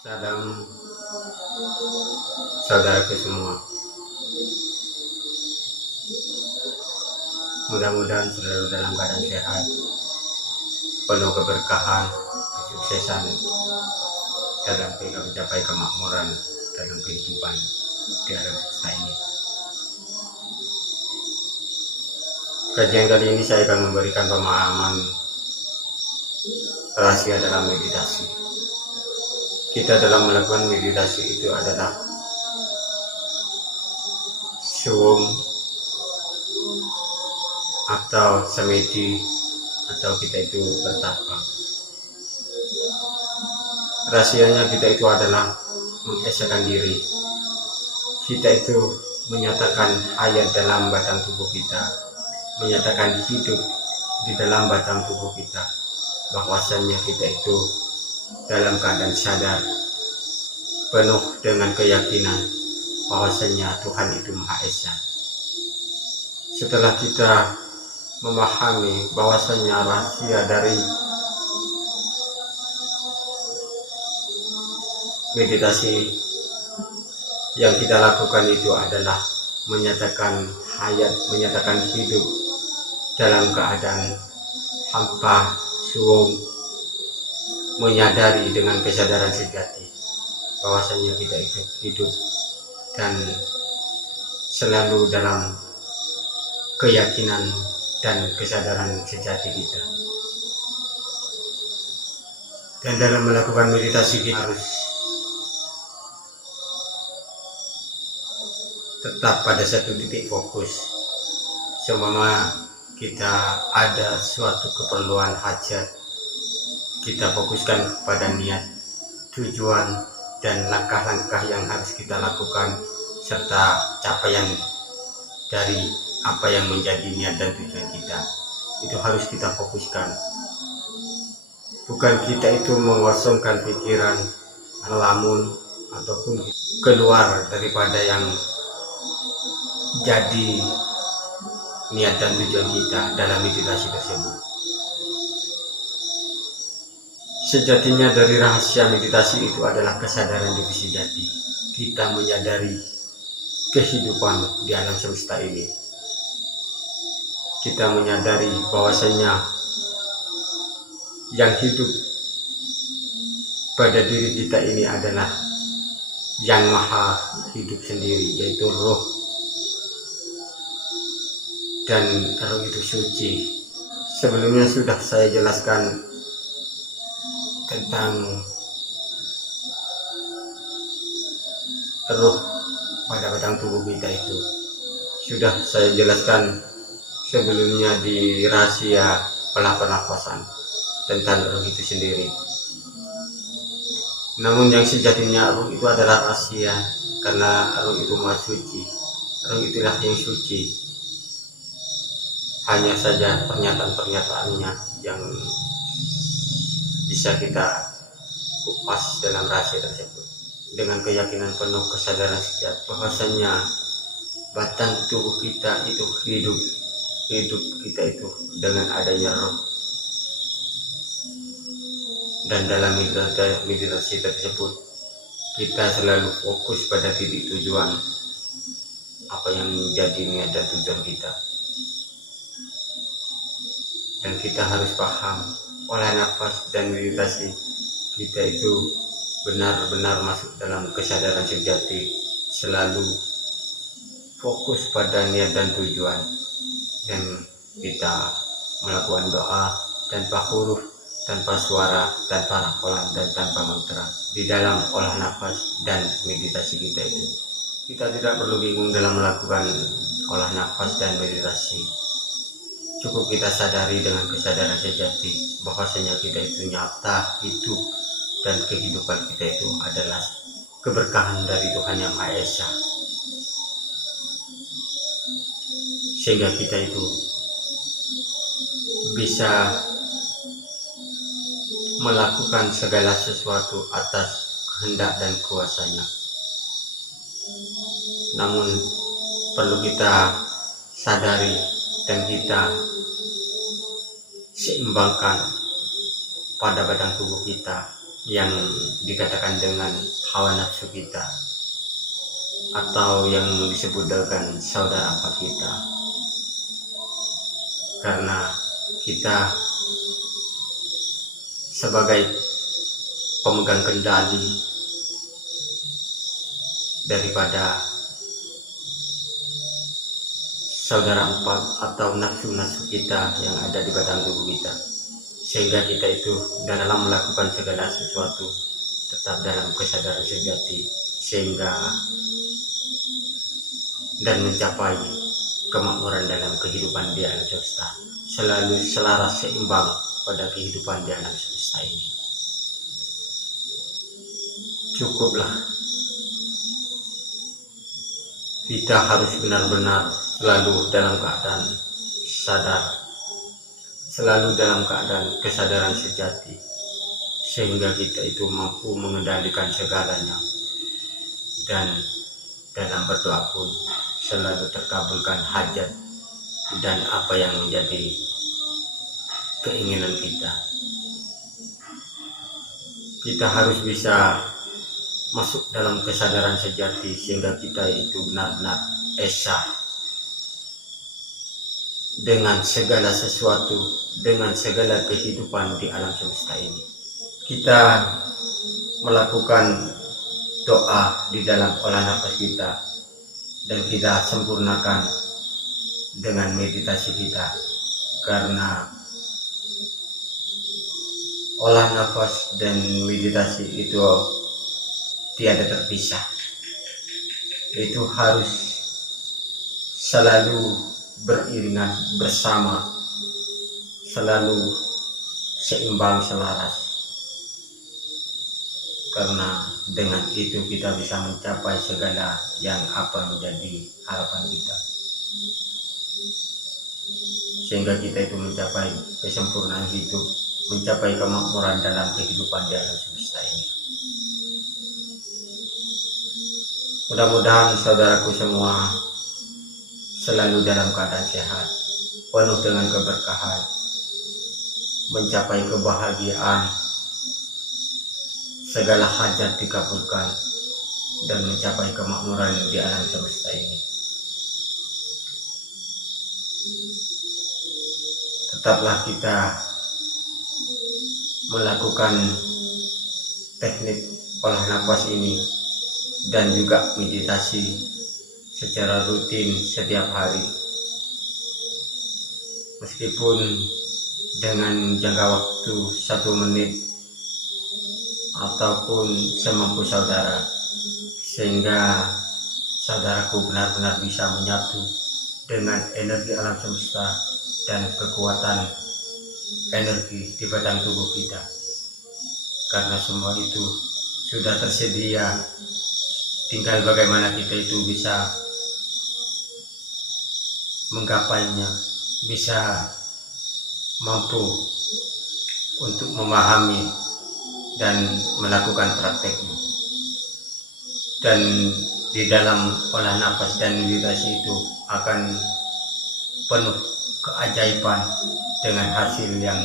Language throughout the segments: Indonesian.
Salam saudaraku semua. Mudah-mudahan selalu dalam keadaan sehat, penuh keberkahan, kesuksesan dalam mencapai kemakmuran dalam kehidupan di alam semesta ini. Kajian kali ini saya akan memberikan pemahaman rahasia dalam meditasi. Kita dalam melakukan meditasi itu adalah suwung atau semedi, atau kita itu bertapa. Rahasianya kita itu adalah mengesakan diri. Kita itu menyatakan hayat dalam batang tubuh kita, menyatakan hidup di dalam batang tubuh kita, bahwasannya kita itu dalam keadaan sadar, penuh dengan keyakinan bahwasannya Tuhan itu Maha Esa. Setelah kita memahami bahwasannya rahasia dari meditasi yang kita lakukan itu adalah menyatakan hayat, menyatakan hidup dalam keadaan hampa, suwung, menyadari dengan kesadaran sejati bahwasanya kita itu hidup dan selalu dalam keyakinan dan kesadaran sejati kita. Dan dalam melakukan meditasi kita harus tetap pada satu titik fokus. Seumpama kita ada suatu keperluan hajat, kita fokuskan kepada niat, tujuan, dan langkah-langkah yang harus kita lakukan, serta capaian dari apa yang menjadi niat dan tujuan kita. Itu harus kita fokuskan. Bukan kita itu mengosongkan pikiran, melamun, ataupun keluar daripada yang jadi niat dan tujuan kita dalam meditasi tersebut. Sejatinya dari rahasia meditasi itu adalah kesadaran diri sejati. Kita menyadari kehidupan di alam semesta ini. Kita menyadari bahwasanya yang hidup pada diri kita ini adalah yang maha hidup sendiri, yaitu roh. Dan roh itu suci. Sebelumnya sudah saya jelaskan tentang roh pada batang tubuh kita itu. Sudah saya jelaskan sebelumnya di rahasia pola pernapasan tentang roh itu sendiri. Namun yang sejatinya roh itu adalah rahasia, karena roh itu maha suci. Roh itulah yang suci. Hanya saja pernyataan-pernyataannya yang bisa kita kupas dalam rahasia tersebut dengan keyakinan penuh, kesadaran sejati bahwasanya batang tubuh kita itu hidup kita itu dengan adanya roh. Dan dalam meditasi tersebut kita selalu fokus pada titik tujuan, apa yang menjadi niat dan tujuan kita. Dan kita harus paham olah nafas dan meditasi kita itu benar-benar masuk dalam kesadaran sejati, selalu fokus pada niat dan tujuan. Dan kita melakukan doa tanpa huruf, tanpa suara, tanpa hafalan, dan tanpa mantra di dalam olah nafas dan meditasi kita itu. Kita tidak perlu bingung dalam melakukan olah nafas dan meditasi. Cukup kita sadari dengan kesadaran sejati bahwasanya kita itu nyata, hidup, dan kehidupan kita itu adalah keberkahan dari Tuhan Yang Maha Esa. Sehingga kita itu bisa melakukan segala sesuatu atas kehendak dan kuasanya. Namun perlu kita sadari dan kita seimbangkan pada badan tubuh kita yang dikatakan dengan hawa nafsu kita, atau yang disebut dengan saudara apa kita, karena kita sebagai pemegang kendali daripada saudara empat atau nafsu-nafsu kita yang ada di batang tubuh kita, sehingga kita itu dalam melakukan segala sesuatu tetap dalam kesadaran sejati, sehingga dan mencapai kemakmuran dalam kehidupan di alam semesta, selalu selaras seimbang pada kehidupan di alam semesta ini. Cukuplah kita harus benar-benar selalu dalam keadaan sadar, selalu dalam keadaan kesadaran sejati, sehingga kita itu mampu mengendalikan segalanya, dan dalam berdoa pun selalu terkabulkan hajat dan apa yang menjadi keinginan kita. Kita harus bisa masuk dalam kesadaran sejati, sehingga kita itu benar-benar esa dengan segala sesuatu, dengan segala kehidupan di alam semesta ini. Kita melakukan doa di dalam olah nafas kita, dan kita sempurnakan dengan meditasi kita, karena olah nafas dan meditasi itu tiada terpisah. Itu harus selalu beriringan bersama, selalu seimbang selaras, karena dengan itu kita bisa mencapai segala yang apa menjadi harapan kita, sehingga kita itu mencapai kesempurnaan hidup, mencapai kemakmuran dalam kehidupan di alam semesta ini. Mudah-mudahan saudaraku semua selalu dalam keadaan sehat, penuh dengan keberkahan, mencapai kebahagiaan, segala hajat dikabulkan, dan mencapai kemakmuran di alam semesta ini. Tetaplah kita melakukan teknik olah nafas ini dan juga meditasi secara rutin setiap hari, meskipun dengan jangka waktu 1 menit ataupun semampu saudara, sehingga saudaraku benar-benar bisa menyatu dengan energi alam semesta dan kekuatan energi di batang tubuh kita, karena semua itu sudah tersedia, tinggal bagaimana kita itu bisa menggapainya, bisa mampu untuk memahami dan melakukan prakteknya. Dan di dalam olah nafas dan meditasi itu akan penuh keajaiban dengan hasil yang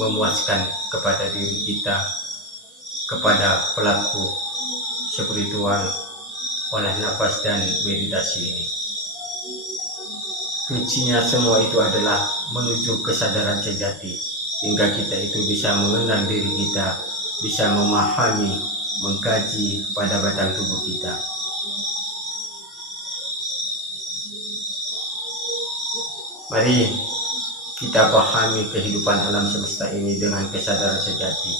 memuaskan kepada diri kita, kepada pelaku spiritual olah nafas dan meditasi ini. Kuncinya semua itu adalah menuju kesadaran sejati, hingga kita itu bisa mengenal diri kita, bisa memahami, mengkaji pada batang tubuh kita. Mari kita pahami kehidupan alam semesta ini dengan kesadaran sejati,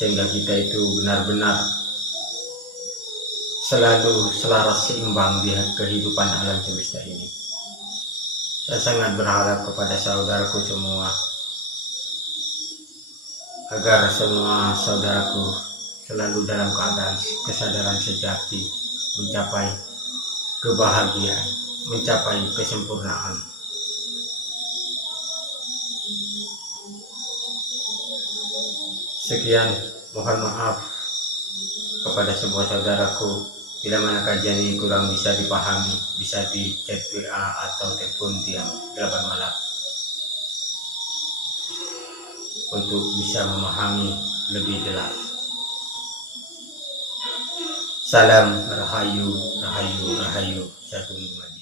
sehingga kita itu benar-benar selalu selaras seimbang di kehidupan alam semesta ini. Saya sangat berharap kepada saudaraku semua, agar semua saudaraku selalu dalam keadaan kesadaran sejati, mencapai kebahagiaan, mencapai kesempurnaan. Sekian, mohon maaf kepada semua saudaraku bila mana kajian ini kurang bisa dipahami, bisa di chat WA atau telepon di 8 malam untuk bisa memahami lebih jelas. Salam Rahayu, Rahayu, Rahayu. Saya tunggu lagi.